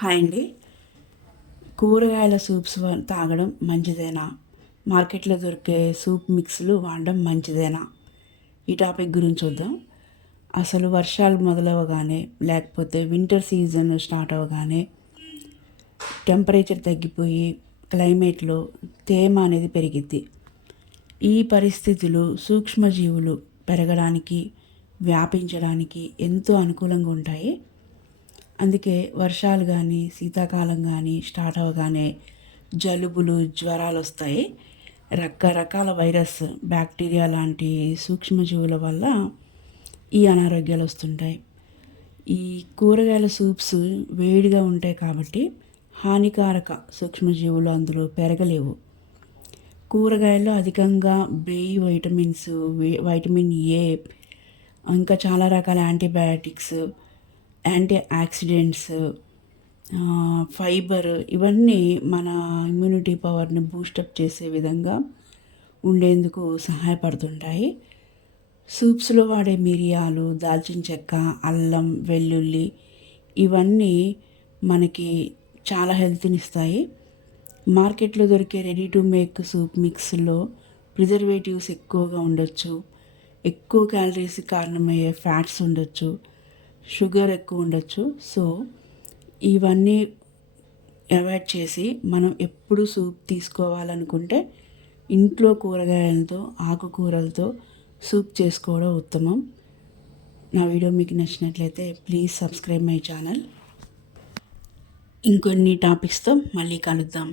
Hi అండి. కూరగాయల soups తాగడం మంచిదేనా? మార్కెట్లో దొరికే సూప్ మిక్స్లు వాడడం మంచిదేనా? ఈ టాపిక్ గురించి చూద్దాం. అసలు వర్షాలు మొదలవగానే, లేకపోతే వింటర్ సీజన్ స్టార్ట్ అవ్వగానే టెంపరేచర్ తగ్గిపోయి క్లైమేట్లో తేమ అనేది పెరిగిద్ది. ఈ పరిస్థితులు సూక్ష్మజీవులు పెరగడానికి, వ్యాపించడానికి ఎంతో అనుకూలంగా ఉంటాయి. అందుకే వర్షాలు కానీ శీతాకాలం కానీ స్టార్ట్ అవ్వగానే జలుబులు జ్వరాలు వస్తాయి. రకరకాల వైరస్ బ్యాక్టీరియా లాంటి సూక్ష్మజీవుల వల్ల ఈ అనారోగ్యాలు వస్తుంటాయి. ఈ కూరగాయల సూప్స్ వేడిగా ఉంటాయి కాబట్టి హానికారక సూక్ష్మజీవులు అందులో పెరగలేవు. కూరగాయల్లో అధికంగా బి వైటమిన్స్, వైటమిన్ ఏ, ఇంకా చాలా రకాల యాంటీబయాటిక్స్, యాంటీ ఆక్సిడెంట్స్, ఫైబర్ ఇవన్నీ మన ఇమ్యూనిటీ పవర్ని బూస్టప్ చేసే విధంగా ఉండేందుకు సహాయపడుతుంటాయి. సూప్స్లో వాడే మిరియాలు, దాల్చిన చెక్క, అల్లం, వెల్లుల్లి ఇవన్నీ మనకి చాలా హెల్త్ని ఇస్తాయి. మార్కెట్లో దొరికే రెడీ టు మేక్ సూప్ మిక్స్లో ప్రిజర్వేటివ్స్ ఎక్కువగా ఉండొచ్చు, ఎక్కువ క్యాలరీస్ కారణమయ్యే ఫ్యాట్స్ ఉండొచ్చు, షుగర్ ఎక్కువ ఉండొచ్చు. సో ఇవన్నీ అవాయిడ్ చేసి మనం ఎప్పుడు సూప్ తీసుకోవాలనుకుంటే ఇంట్లో కూరగాయలతో, ఆకుకూరలతో సూప్ చేసుకోవడం ఉత్తమం. నా వీడియో మీకు నచ్చినట్లయితే ప్లీజ్ సబ్స్క్రైబ్ మై ఛానల్. ఇంకొన్ని టాపిక్స్తో మళ్ళీ కలుద్దాం.